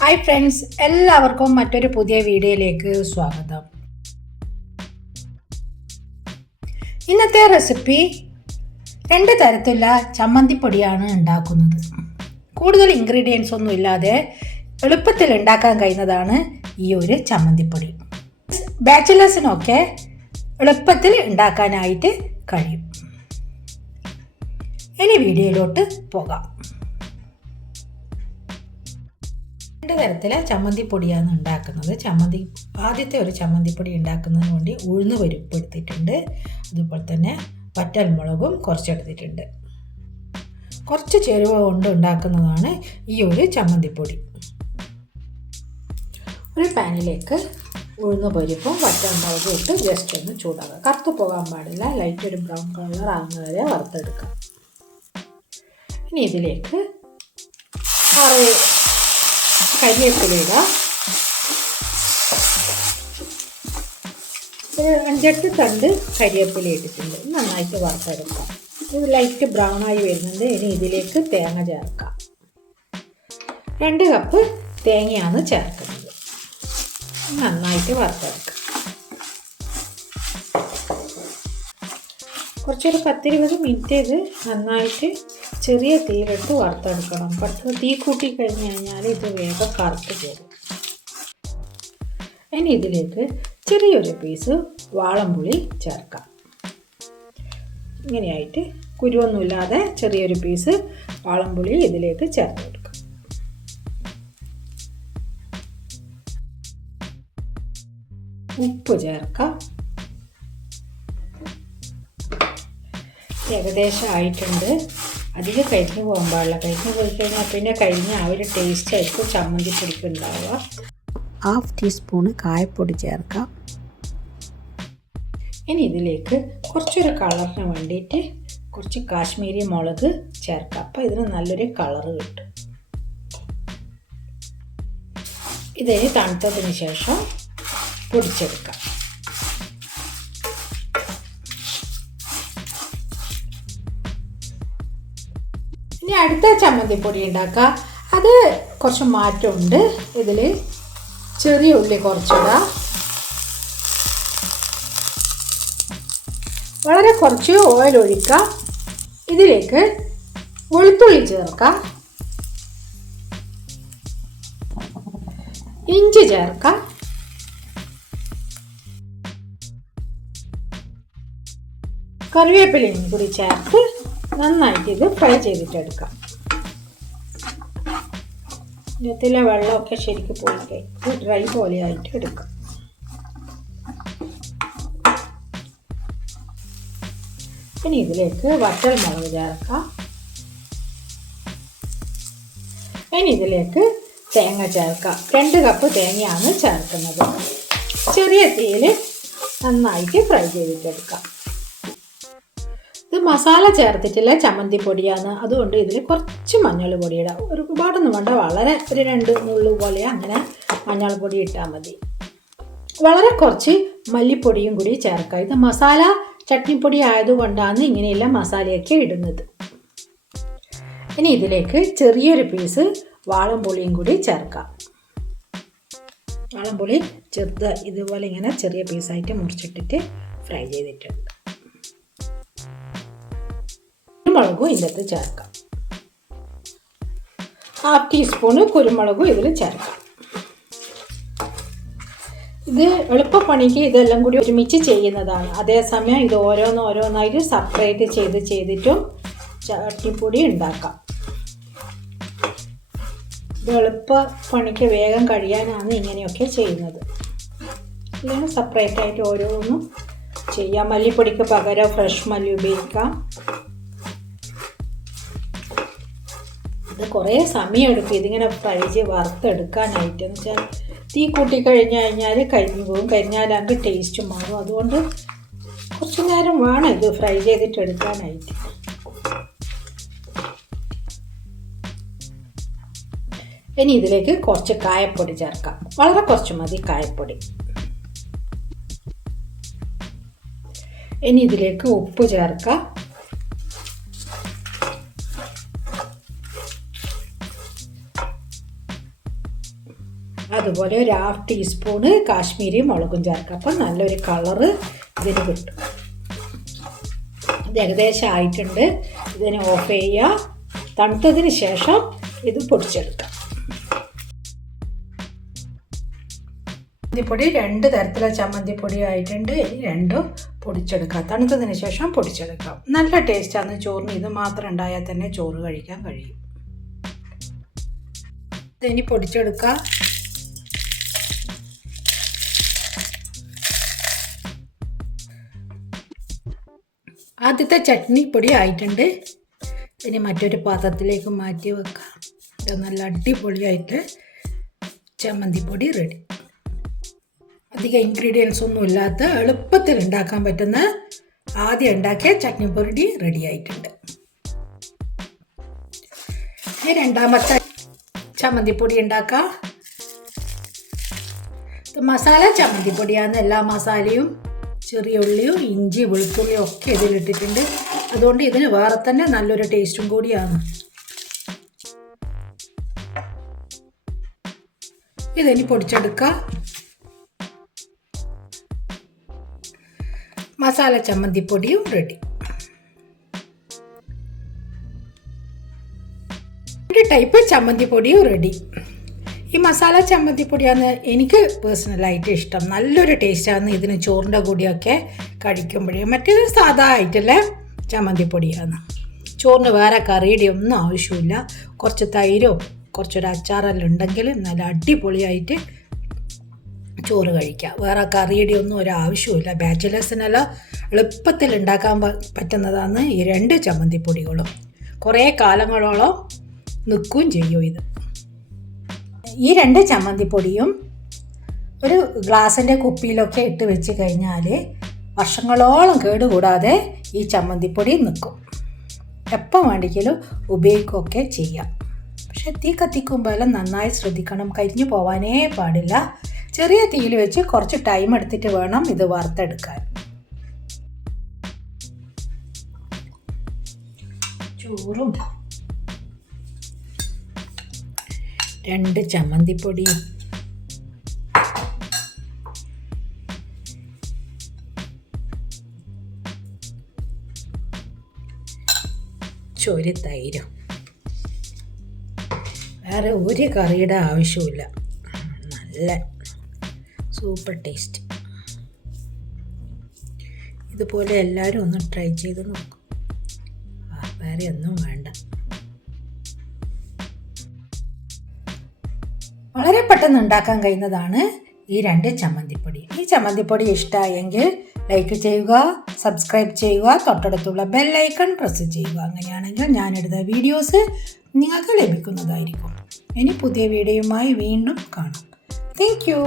Hi friends, എല്ലാവർക്കും മറ്റൊരു പുതിയ വീഡിയോയിലേക്ക് സ്വാഗതം. ഇന്നത്തെ റെസിപ്പി 2 തരത്തിലുള്ള ചമ്മന്തിപ്പൊടിയാണ് ഉണ്ടാക്കുന്നത്. കൂടുതൽ ഇൻഗ്രീഡിയൻസ് ഒന്നും ഇല്ലാതെ എളുപ്പത്തിൽ ഉണ്ടാക്കാൻ കഴിയുന്നതാണ് ഈ ഒരു ചമ്മന്തിപ്പൊടി. ബാച്ചിലേഴ്സിനൊക്കെ എളുപ്പത്തിൽ ഉണ്ടാക്കാനായിട്ട് കഴിയും. ഇനി വീഡിയോയിലോട്ട് പോകാം. 2 തരത്തിലെ ചമ്മന്തിപ്പൊടിയാണ് ഉണ്ടാക്കുന്നത്. ആദ്യത്തെ ഒരു ചമ്മന്തിപ്പൊടി ഉണ്ടാക്കുന്നതിന് വേണ്ടി ഉഴുന്ന് പരിപ്പ് എടുത്തിട്ടുണ്ട്. അതുപോലെ തന്നെ വറ്റൽമുളകും കുറച്ചെടുത്തിട്ടുണ്ട്. കുറച്ച് ചേരുവ കൊണ്ട് ഉണ്ടാക്കുന്നതാണ് ഈ ഒരു ചമ്മന്തിപ്പൊടി. ഒരു പാനിലേക്ക് ഉഴുന്ന് പരിപ്പും വറ്റൽമുളകും ഇട്ട് ജസ്റ്റ് ഒന്ന് ചൂടാക്കുക. കറുത്ത് പോകാൻ പാടില്ല. ലൈറ്റ് ഒരു ബ്രൗൺ കളർ ആകുന്ന വരെ വറുത്തെടുക്കാം. ഇനി ഇതിലേക്ക് കരിവേപ്പില ഇടുക. 5-8 തണ്ട് കരിവേപ്പില ഇട്ടിട്ടുണ്ട്. നന്നായിട്ട് വറുത്തെടുക്കാം. ഇത് ലൈറ്റ് ബ്രൗൺ ആയി വരുന്നത്. ഇനി ഇതിലേക്ക് തേങ്ങ ചേർക്കാം. 2 കപ്പ് തേങ്ങയാണ് ചേർക്കുന്നത്. നന്നായിട്ട് വറുത്തെടുക്കാം. കുറച്ചൊരു 10-20 മിനിറ്റ് ഇത് നന്നായിട്ട് ചെറിയ തീയിലിട്ട് വറുത്തെടുക്കണം. പെട്ടെന്ന് തീ കൂട്ടി കഴിഞ്ഞ് കഴിഞ്ഞാൽ ഇത് വേഗം കറുത്ത് പോകും. ഇനി ഇതിലേക്ക് ചെറിയൊരു പീസ് വാളംപുളി ചേർക്കാം. ഇങ്ങനെയായിട്ട് കുരുവൊന്നുമില്ലാതെ ചെറിയൊരു പീസ് വാളംപുളി ഇതിലേക്ക് ചേർത്ത് കൊടുക്കാം. ഉപ്പ് ചേർക്കാം. ഏകദേശം ആയിട്ടുണ്ട്. അധികം കരിഞ്ഞു പോകാൻ പാടില്ല. കരിഞ്ഞു പോയി കഴിഞ്ഞാൽ പിന്നെ കരിഞ്ഞ ആ ഒരു ടേസ്റ്റ് ആയിരിക്കും ചമ്മന്തിപ്പൊടിക്ക് ഉണ്ടാവുക. 1/2 ടീസ്പൂണ് കായപ്പൊടി ചേർക്കാം. ഇനി ഇതിലേക്ക് കുറച്ചൊരു കളറിന് വേണ്ടിയിട്ട് കുറച്ച് കാശ്മീരി മുളക് ചേർക്കാം. അപ്പോൾ ഇതിന് നല്ലൊരു കളറ് കിട്ടും. ഇതിന് തണുത്തതിന് ശേഷം പൊടിച്ചെടുക്കാം. ഇനി അടുത്ത ചമ്മന്തിപ്പൊടി ഉണ്ടാക്കാം. അത് കുറച്ച് മാറ്റമുണ്ട്. ഇതിൽ ചെറിയ ഉള്ളി കുറച്ചിടാം. വളരെ കുറച്ച് ഓയിൽ ഒഴിക്കാം. ഇതിലേക്ക് വെളുത്തുള്ളി ചേർക്കാം. ഇഞ്ചി ചേർക്കാം. കറിവേപ്പിലയും കൂടി ചേർത്ത് നന്നായിട്ട് ഇത് ഫ്രൈ ചെയ്തിട്ടെടുക്കാം. ഇതിലെ വെള്ളമൊക്കെ ശരിക്കും പോയി ഡ്രൈ പോലെ ആയിട്ട് എടുക്കാം. ഇനി ഇതിലേക്ക് വറ്റൽമുളക് ചേർക്കാം. ഇനി ഇതിലേക്ക് തേങ്ങ ചേർക്കാം. 2 കപ്പ് തേങ്ങയാണ് ചേർക്കുന്നത്. ചെറിയ തീയിൽ നന്നായിട്ട് ഫ്രൈ ചെയ്തിട്ടെടുക്കാം. ഇത് മസാല ചേർത്തിട്ടുള്ള ചമ്മന്തിപ്പൊടിയാണ്. അതുകൊണ്ട് ഇതിൽ കുറച്ച് മഞ്ഞൾ പൊടി ഇടാം. ഒരുപാടൊന്നും വേണ്ട. വളരെ ഒരു 2 നുള്ളു പോലെ അങ്ങനെ മഞ്ഞൾപ്പൊടി ഇട്ടാൽ മതി. വളരെ കുറച്ച് മല്ലിപ്പൊടിയും കൂടി ചേർക്കാം. ഇത് മസാല ചട്നിപ്പൊടി ആയതുകൊണ്ടാണ് ഇങ്ങനെയുള്ള മസാലയൊക്കെ ഇടുന്നത്. ഇനി ഇതിലേക്ക് ചെറിയൊരു പീസ് വാളംപുളിയും കൂടി ചേർക്കാം. വാളംപുളി ചെറുത് ഇതുപോലെ ഇങ്ങനെ ചെറിയ പീസായിട്ട് മുറിച്ചിട്ടിട്ട് ഫ്രൈ ചെയ്തിട്ടുണ്ട്. കുരുമുളകും ഇതിനകത്ത് ചേർക്കാം. 1/2 ടീസ്പൂണ് കുരുമുളകും ഇതിൽ ചേർക്കാം. ഇത് എളുപ്പപ്പണിക്ക് ഇതെല്ലാം കൂടി ഒരുമിച്ച് ചെയ്യുന്നതാണ്. അതേസമയം ഇത് ഓരോന്നായിട്ട് സെപ്പറേറ്റ് ചെയ്തിട്ടും ചട്നിപ്പൊടി ഉണ്ടാക്കാം. ഇത് എളുപ്പപ്പണിക്ക് വേഗം കഴിയാനാണ് ഇങ്ങനെയൊക്കെ ചെയ്യുന്നത്. ഇല്ലെങ്കിൽ സെപ്പറേറ്റ് ആയിട്ട് ഓരോന്നും ചെയ്യാം. മല്ലിപ്പൊടിക്ക് പകരം ഫ്രഷ് മല്ലി ഉപയോഗിക്കാം. ഇത് കുറേ സമയമെടുക്കും ഇതിങ്ങനെ ഫ്രൈ ചെയ്ത് വറുത്തെടുക്കാനായിട്ട്. എന്ന് വെച്ചാൽ തീ കൂട്ടി കഴിഞ്ഞാൽ കരിഞ്ഞു പോകും. കരിഞ്ഞാലാങ്കിൽ ടേസ്റ്റ് മാറും. അതുകൊണ്ട് കുറച്ച് നേരം വേണം ഇത് ഫ്രൈ ചെയ്തിട്ട് എടുക്കാനായിട്ട്. ഇനി ഇതിലേക്ക് കുറച്ച് കായപ്പൊടി ചേർക്കാം. വളരെ കുറച്ച് മതി കായപ്പൊടി. ഇനി ഇതിലേക്ക് ഉപ്പ് ചേർക്കാം. അതുപോലെ ഒരു 1/2 ടീസ്പൂണ് കാശ്മീരി മുളകും ചേർക്കാം. അപ്പം നല്ലൊരു കളറ് ഇതിന് കിട്ടും. ഇത് ഏകദേശം ആയിട്ടുണ്ട്. ഇതിനെ ഓഫ് ചെയ്യുക. തണുത്തതിന് ശേഷം ഇത് പൊടിച്ചെടുക്കാം. ചമ്മന്തിപ്പൊടി 2 തരത്തിലുള്ള ചമ്മന്തിപ്പൊടി ആയിട്ടുണ്ട്. ഇനി രണ്ടും പൊടിച്ചെടുക്കാം. തണുത്തതിന് ശേഷം പൊടിച്ചെടുക്കാം. നല്ല ടേസ്റ്റാണ് ചോറിന്. ഇത് മാത്രം ഉണ്ടായാൽ തന്നെ ചോറ് കഴിക്കാൻ കഴിയും. ഇതിനി പൊടിച്ചെടുക്കാം. ആദ്യത്തെ ചട്നി പൊടി ആയിട്ടുണ്ട്. ഇനി മറ്റൊരു പാത്രത്തിലേക്ക് മാറ്റി വെക്കാം. ഇത് നല്ല അടിപൊളിയായിട്ട് ചമ്മന്തിപ്പൊടി റെഡി. അധികം ഇൻഗ്രീഡിയൻസ് ഒന്നും ഇല്ലാത്ത എളുപ്പത്തിൽ ഉണ്ടാക്കാൻ പറ്റുന്ന ആദ്യം ഉണ്ടാക്കിയ ചട്നിപ്പൊടി റെഡി ആയിട്ടുണ്ട്. ഇനി രണ്ടാമത്തെ ചമ്മന്തിപ്പൊടി ഉണ്ടാക്കാം. ഇത് മസാല ചമ്മന്തിപ്പൊടിയാണ്. എല്ലാ മസാലയും ചെറിയ ഉള്ളിയും ഇഞ്ചി വെളുത്തുള്ളിയും ഒക്കെ ഇതിലിട്ടിട്ടുണ്ട്. അതുകൊണ്ട് ഇതിന് വേറെ തന്നെ നല്ലൊരു ടേസ്റ്റും കൂടിയാണ്. ഇതിനി പൊടിച്ചെടുക്കാം. മസാല ചമ്മന്തിപ്പൊടിയും റെഡി. ഒരു ടൈപ്പ് ചമ്മന്തിപ്പൊടിയും റെഡി. ഈ മസാല ചമ്മന്തിപ്പൊടിയാണ് എനിക്ക് പേഴ്സണലായിട്ട് ഇഷ്ടം. നല്ലൊരു ടേസ്റ്റാണ് ഇതിന് ചോറിൻ്റെ കൂടിയൊക്കെ കഴിക്കുമ്പോഴേ. മറ്റേത് സാധാ ആയിട്ടുള്ള ചമ്മന്തിപ്പൊടിയാണ്. ചോറിന് വേറെ കറിയുടെ ഒന്നും ആവശ്യമില്ല. കുറച്ച് തൈരോ കുറച്ചൊരു അച്ചാറെല്ലാം ഉണ്ടെങ്കിൽ നല്ല അടിപൊളിയായിട്ട് ചോറ് കഴിക്കുക. വേറെ കറിയുടെ ഒന്നും ഒരു ആവശ്യമില്ല. ബാച്ചിലേഴ്സിനെല്ലാം എളുപ്പത്തിൽ ഉണ്ടാക്കാൻ പറ്റുന്നതാണ് ഈ 2 ചമ്മന്തിപ്പൊടികളും. കുറേ കാലങ്ങളോളം നിൽക്കുകയും ചെയ്യും. ഇത് ഈ 2 ചമ്മന്തിപ്പൊടിയും ഒരു ഗ്ലാസിൻ്റെ കുപ്പിയിലൊക്കെ ഇട്ട് വെച്ച് കഴിഞ്ഞാൽ വർഷങ്ങളോളം കേടുകൂടാതെ ഈ ചമ്മന്തിപ്പൊടി നിൽക്കും. എപ്പോൾ വേണമെങ്കിലും ഉപയോഗിക്കുകയൊക്കെ ചെയ്യാം. പക്ഷെ തീ കത്തിക്കുമ്പോൾ നന്നായി ശ്രദ്ധിക്കണം. കരിഞ്ഞു പോവാനേ പാടില്ല. ചെറിയ തീയിൽ വെച്ച് കുറച്ച് ടൈം എടുത്തിട്ട് വേണം ഇത് വറുത്തെടുക്കാൻ. ചോറും 2 ചമ്മന്തിപ്പൊടിയും ചൊരി തൈരും. വേറെ ഒരു കറിയുടെ ആവശ്യമില്ല. നല്ല സൂപ്പർ ടേസ്റ്റ്. ഇതുപോലെ എല്ലാവരും ഒന്ന് ട്രൈ ചെയ്ത് നോക്കും. വേറെ ഒന്നും വേണ്ട. വളരെ പെട്ടെന്ന് ഉണ്ടാക്കാൻ കഴിയുന്നതാണ് ഈ 2 ചമ്മന്തിപ്പൊടി. ഈ ചമ്മന്തിപ്പൊടി ഇഷ്ടമായെങ്കിൽ ലൈക്ക് ചെയ്യുക, സബ്സ്ക്രൈബ് ചെയ്യുക, തൊട്ടടുത്തുള്ള ബെല്ലൈക്കൺ പ്രസ് ചെയ്യുക. അങ്ങനെയാണെങ്കിൽ ഞാനെടുത്ത വീഡിയോസ് നിങ്ങൾക്ക് ലഭിക്കുന്നതായിരിക്കും. ഇനി പുതിയ വീഡിയോയുമായി വീണ്ടും കാണാം. Thank you.